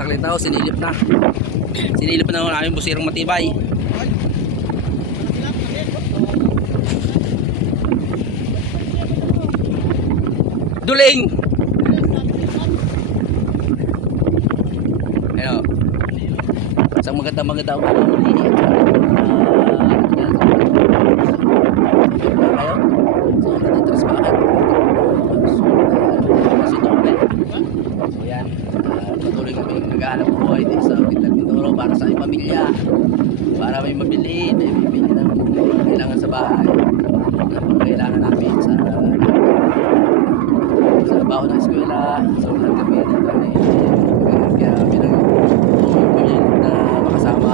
saklit na ako, sinilip na. Sinilip na ako namin busirang matibay. Duling! Ano? Isang maganda maganda ako muli. Kayo? So, dito sa bakit? So, ito So, yan. Ah, patuloy kami naghahanap buhay dito sa Kitang Mindoro para sa aming pamilya. Para may mabili, may bibili ng kailangan sa bahay. Ano pang kailangan namin sa sa baho ng eskwela. So, lahat kami dito ay kaya bilang pamilya na makasama.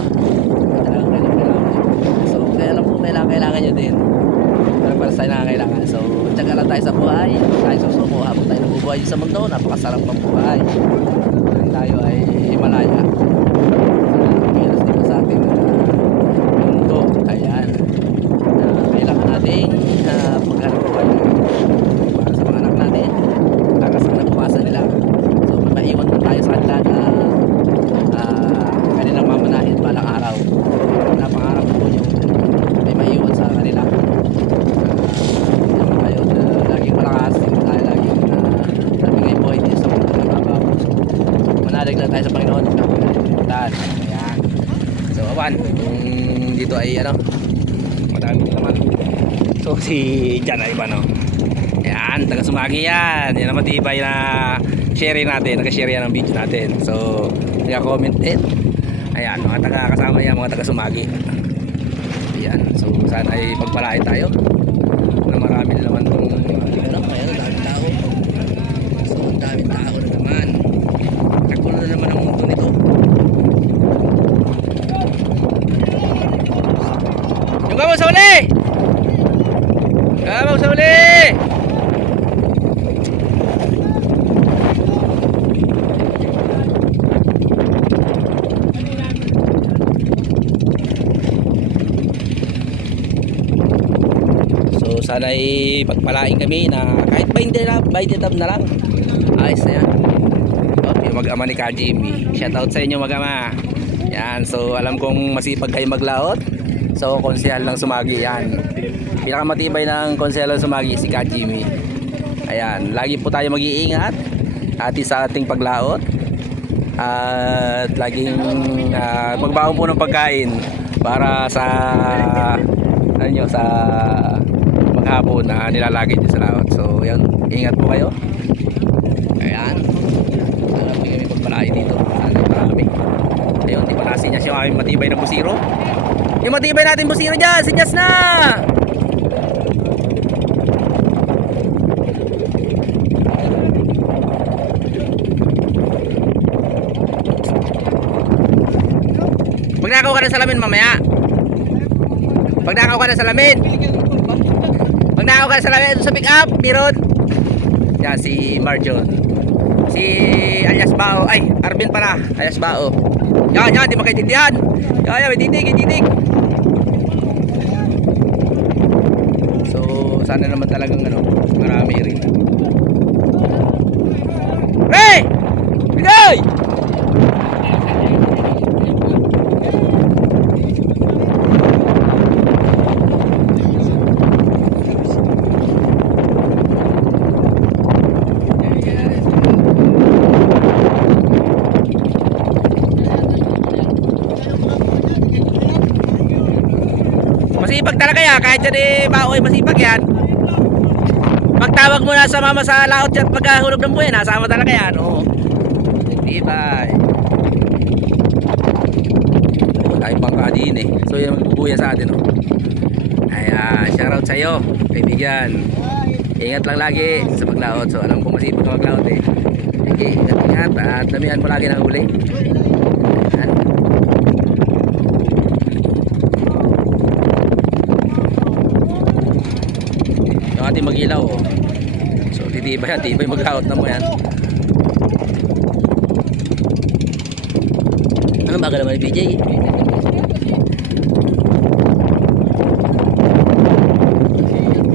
Kailangan kailangan kailangan. So, kaya alam ko kailangan kailangan nyo din. Pero para sa nangangailangan. So, tsaga lang tayo sa buhay. Tayo susuko habang tayo nabubuhay sa mundo. Napakasarap ng buhay. Kung tayo ay malaya. Meron dito sa ating uh, mundo. Ayan. Na kailangan nating uh, maghanap buhay. Para sa mga anak natin. Para sa kinabukasan nila. So, may maiwan na tayo sa kanila na uh, kanilang mamanahin balang araw. Napangarap ko yung may maiwan sa kanila naman tayo na laging malakas, hindi tayo laging na nabigay po hindi sa mundo ng babaw. So, manalig lang tayo sa Panginoon. Tahan. Ayan. So, awan. Kung dito ay ano, madami naman. So, si Jan ay iba no. Taga sumagi yan. Yan ang matibay na share natin. Nag-share yan ang video natin. So, nag-comment din. Ayan, mga taga kasama yan, mga taga sumagi. Ayan, so sana ay pagpalain tayo na marami na naman itong ano, kaya daming tao so ang daming tao na naman kagulo na naman ang mundo nito yung gabaw sa uli gabaw sa uli So sana ay kami na kahit 20 na, 20 tab na lang. Ayos na yan. Okay, mag-ama ni Ka Jimmy. Shout out sa inyo mag-ama. Yan, so alam kong masipag kayo maglaot. So konsehal lang sumagi yan. Pinakamatibay ng konsehal lang sumagi si Ka. Ayan, lagi po tayo mag-iingat ati sa ating paglaot. At laging uh, magbaon po ng pagkain para sa ano sa maghapon na nilalagay nyo sa laot. So, yan. Ingat po kayo. Ayan. Sana po kami pagpalain dito. Sana marami. Ayun, di pa nasi niya yung aming matibay na busiro. Yung matibay natin busiro dyan, sinyas na! Magnakaw ka ng salamin mamaya. Magnakaw ka ng salamin. Magnakaw ka ng salamin sa pick up, meron. Yan si Marjon. Si alias Bao. Ay, Arvin pala. Alias Bao. Yan, yan, di makaintindihan. Yan, yan, may titig, titig. So, sana naman talagang ano, marami rin. Hey! Bigay! Masipag talaga yan, kahit yan eh, baoy masipag yan. Pagtawag mo na sa mama sa laot yan, pagkahulog ng buhay, nasama talaga yan, oo. Tibay. Oo, tayong bangka din eh. So yan magbubuya sa atin, oh. Ayan, shoutout sa'yo, kaibigan. Ingat lang lagi sa paglaot. So alam ko masipag ka maglaot eh. Okay, ingat ingat at damihan mo lagi ng huli. Ayan. yung ating magilaw oh. So titibay yan tibay mag-out na mo yan ano bagal naman ni BJ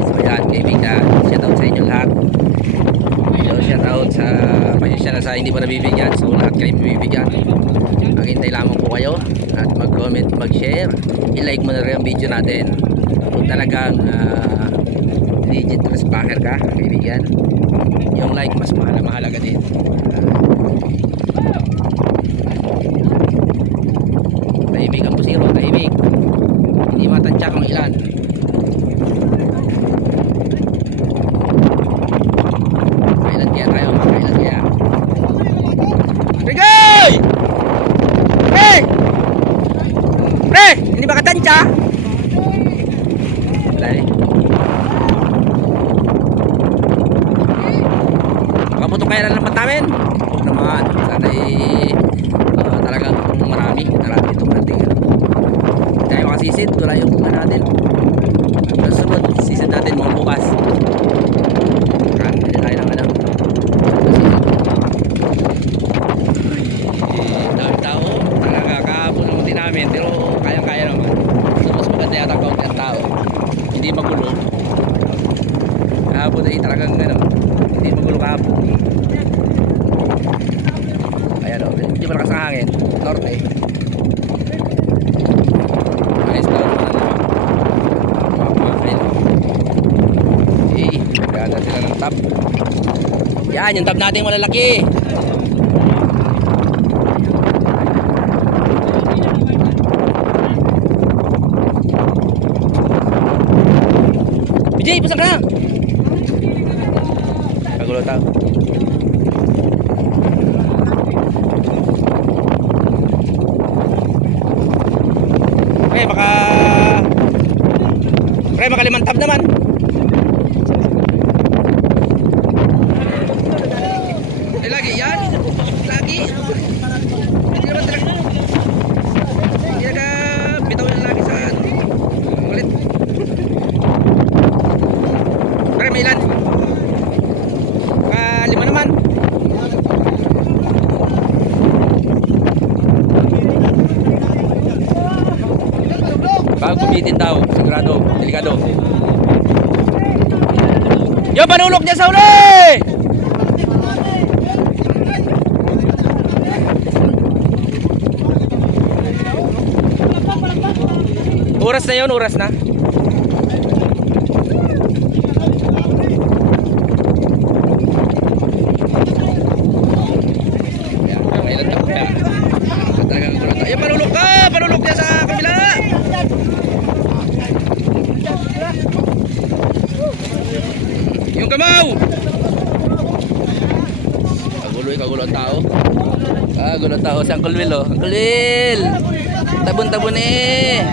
so yan kaibigan shout out sa inyo lahat so shout out sa pasensya na sa hindi pa nabibigyan. So lahat kayo bibigyan. Maghintay lamang po kayo at mag-comment, mag-share. I-like mo na rin ang video natin. Kung talagang ah, legit trespasser ka, kaibigan. Yung like mas mahal mahalaga din. Tahimik ang pusiro, tahimik. Hindi matansya kung ilan. Kailan kaya tayo? Makailan kaya? Bigay! Pre! Pre! Hindi ba katansya? Wala eh. Na naman namin. Oo naman. Sana eh, ah, talagang marami. Marami itong ano. Hindi tayo makasisid. Wala yung ano natin. Ang sunod, sisid natin mga bukas. Marami din tayo ng ano. Eh, dami tao. Talaga kahapon naman din namin. Pero kayang-kaya naman. So, mas maganda yata ang kaunti ang tao. Hindi magulo. Kahapon ay talagang ano. Hindi magulo kahapon. Ayan o. Hindi malakas ang hangin. Norte. Ayos daw naman ang naman. Mapapakain. Eh, gana sila ng tab. Yan, yung tab natin malalaki. Vijay, pasang ka! Kagulo tao. Pre, baka... Pre, baka limang tab naman. Eh, lagi yan. Lagi. Hindi naman talaga. Hindi naga bitaw yung lagi sa ano. Ulit. Pre, may ilan? Ah, lima naman. Bago gumitin daw, delikado. Yo, panulok niya sa uli! Oras na yun, oras na. Ayan, may ilan na kaya. Talagang gulo tayo. Ayan, panulok ka! Panulok niya sa kabila! Yung kamaw! Kagulo eh, kagulo ang tao. Kagulo ang tao si Uncle Will oh. Uncle Will! Tabon-tabon eh!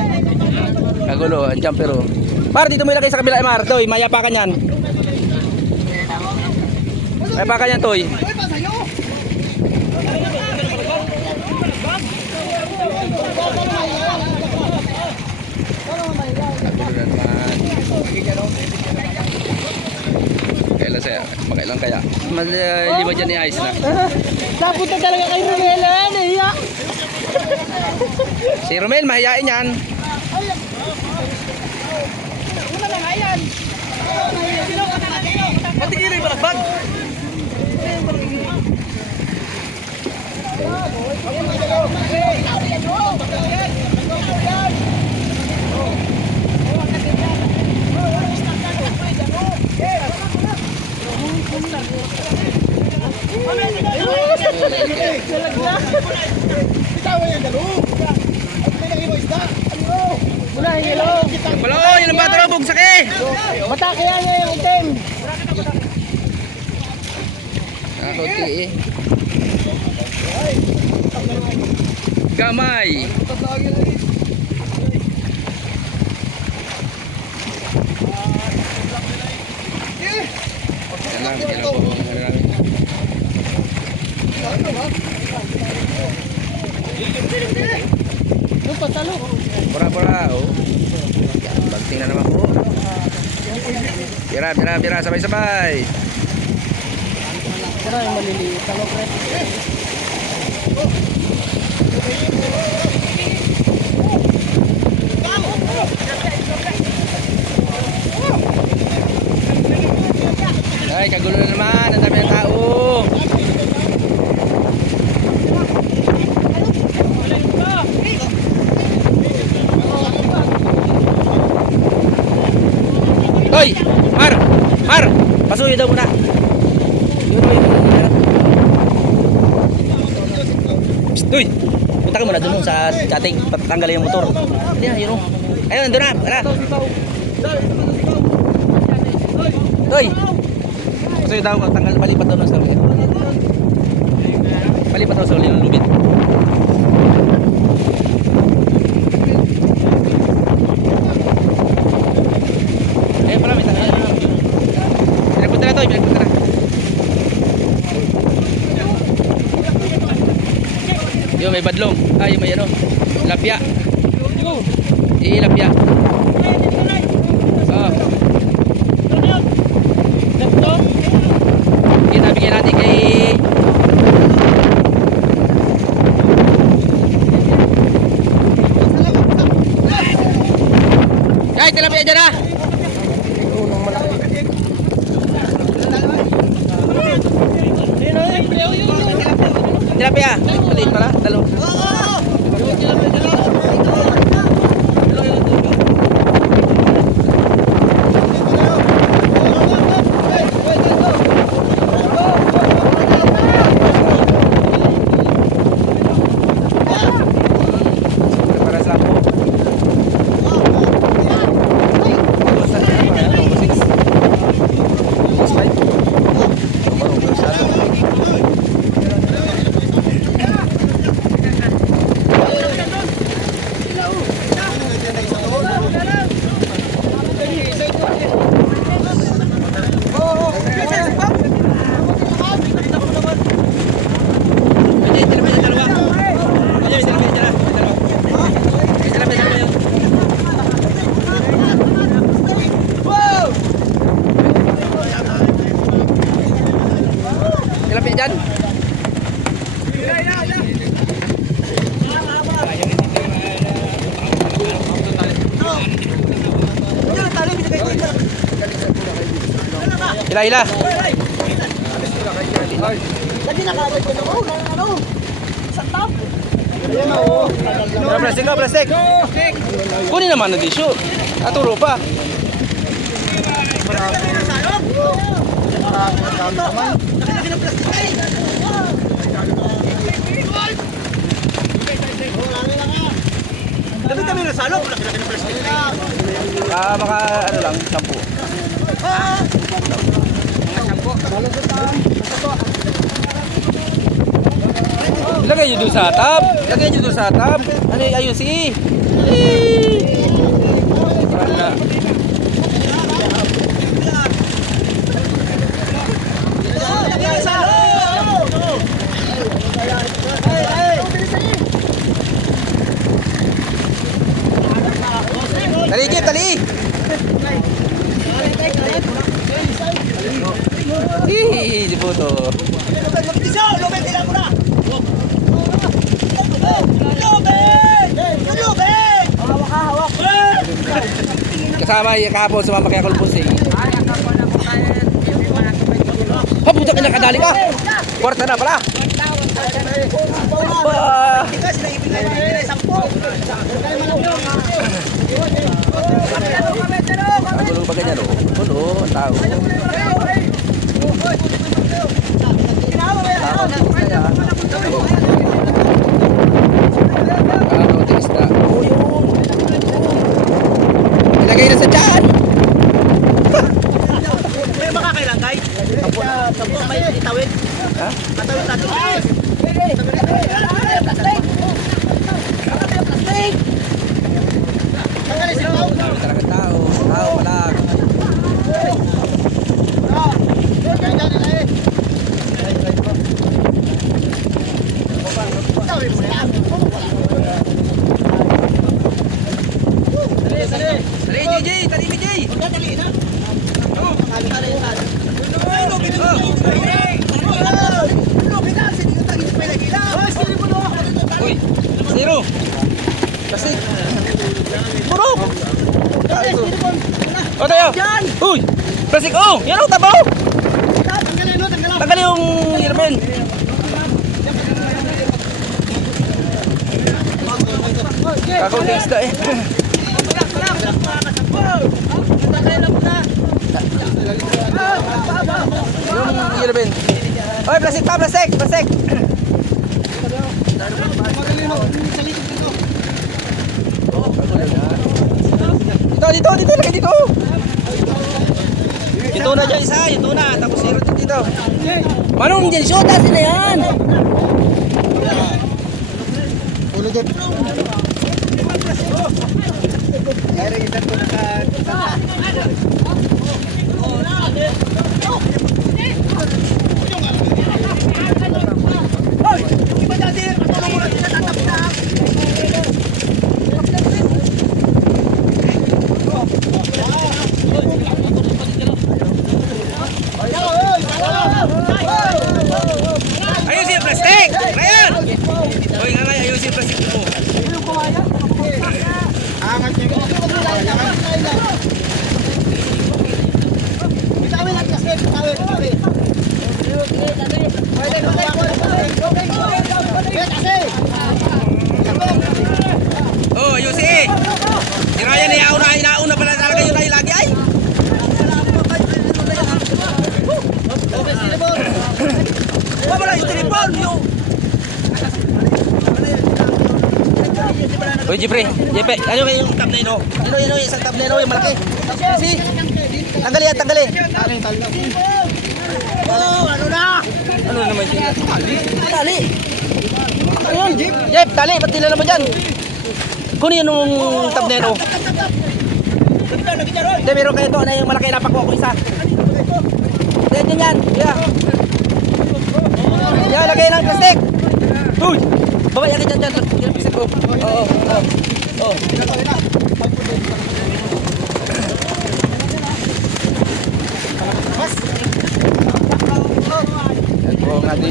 Kagulo, ang jumper oh. Par, dito mo ilagay sa kabila, Mar. Toy, mayapakan yan. Mayapakan yan, Toy. Kagulo na naman. Saya? Makailan kaya? Mas uh, lima dyan ni Ice na. Napunta talaga kay Romela yan eh. ya. Si Romel, mahihain yan. Una na nga yan. Pati kiri balagbag. Muna yung ilong. Wala oh, yun ang bata raw, bugsak eh. Matake yan eh, yung itim. Nakauti eh. Gamay. Yan lang, yan lang po. Yan lang. Yung patalo. Pura-pura, oh. Yan, na naman po. Tira, tira, tira, sabay-sabay. Pero yung maliliit. Talo pre. Ay, kagulo na naman. Ang dami ng tao. Hoy! Mar! Mar! Pasuyo daw muna. Yun mo yung. Psst, uy! Punta ka muna dun sa chatting. Tatanggalin yung motor. Hindi na, yun o. Ayun, nandun na. Tara. Hoy! Gusto nyo daw, tanggal, malipat daw ng sa ulit. Malipat daw sa ulit ng lubid. Yung may badlong. Ay, may ano. Lapya. Di lapya. Oh. Kita bigyan natin kay Ay, tilapia dyan ah! Tilapia! Maliit pala, dalawa. Para sa ako. Basta na naman, ano, six. Six, five. Marunong ka sa ano. Ay, tilapia dyan, dalawa. Ay, tilapia dyan, dalawa. Ay, tilapia, dalawa yun. Tilapia dyan. Hila, hila. Pero plastic ka, plastic. Kunin naman ang tissue. Naturo pa. Dapat kami nasalo. Ah, baka ano lang, sampu. Ilagay nyo doon sa atap. Ilagay nyo doon sa atap. Ano yung ayun si Wala. Dali, Jeep, dali! Hihihi, di po to. Yung kahapon sa mamaki ako lupos eh. Ha, puta ka nakadali ka! Kwarta na pala! Ah. Ang gulo ba ganyan oh? Gulo, ang tao. Ah, kaunting isda. Oh, yun. Ilagay na sa tiyan. May makakailan kay? Tapos may itawid. Ha? Matawid natin. Dami talaga tao. Tao palag. Dali, JJ! Dali, JJ! Uy! Zero! Kasi... Burok! O tayo! Uy! Oh! Yan ang tabaw! Tanggalin yung Irmen! Kakaunting isda eh. Yung bin. Oy, plastic pa, plastic, plastic. Dito, dito, dito, lagay dito. Ito na dyan isa, ito na. Tapos zero Dito, dito. Manong dyan, shoot asin na yan. Ayusin yung plastic! Ryan! Hoy, nga nga, ayusin yung plastic mo. Oh, ayusin! Si Ryan, inauna, inauna pala talaga yun ay lagi ay! Wala yung telepon! Yung... Uy, Jeffrey, Jepe, ano yung tablero? Ano yun yung isang tablero, yung malaki? Si, tanggali yan, tanggali. Oh, ano na? Ano naman yun? Tali. Tali. Ano yun? Jeff, tali, ba't nila naman dyan? Kunin yun yung tablero. Hindi, meron kayo ito, na yung malaki napakuha ko isa. Hindi, yun yan. Yeah. Yan, lagay ng plastic. Uy! Babaya ka dyan, dyan. Yung plastic ko. Oo, oo. Oo.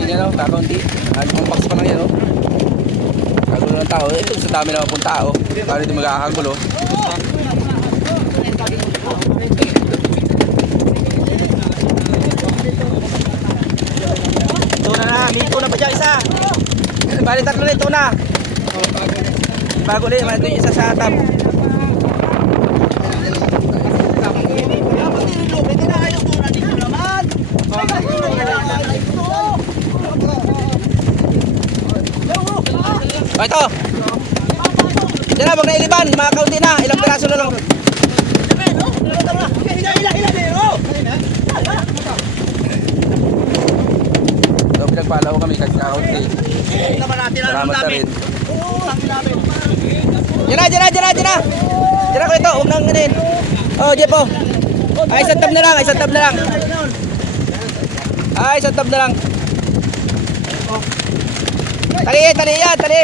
Yan ano, kakaunti. Box pa lang yan, oh. Kagulo ng tao. Ito sa dami naman pong tao. Para hindi magkakagulo. Ito na na, may ito na pa dyan isa. Bali tatlo na ito na. Bago ulit, ito yung isa sa. Pwede na kayo ito na dito naman. O ito. Yan na, wag na iliban. Mga kaunti na. Ilang piraso na lang. So, pinagpalaw kami kasi ang Salamat na rin. Oo, ang namin. Yan na, yan na, yan na, yan na. Yan na ko ito. Huwag nang ganin. Oh, Jeff, oh. Ay, isang tab na lang, isang tab na lang. Ay, isang tab na lang. Tali, tali yan, tali.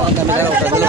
Ang dami na lang, kagulo.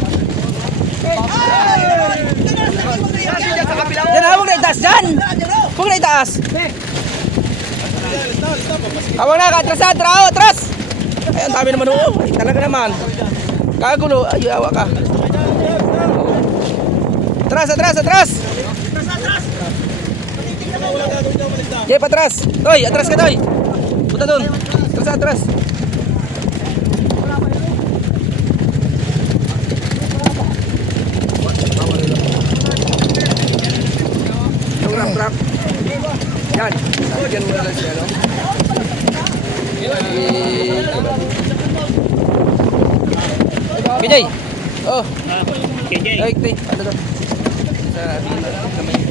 Yan, huwag na itaas dyan. Huwag na itaas. Tawag na, katras, atras, atras. Ay, ang dami naman oo. Ay, talaga naman. Kagulo, ay, awa ka. Atras, atras, atras. Jeep, atras. Toy, atras ka, Toy. Punta doon. Atras, atras. Yan. Yan mo na lang siya, no? BJ. Oh. KJ. Ay, tay. Ano to? Sa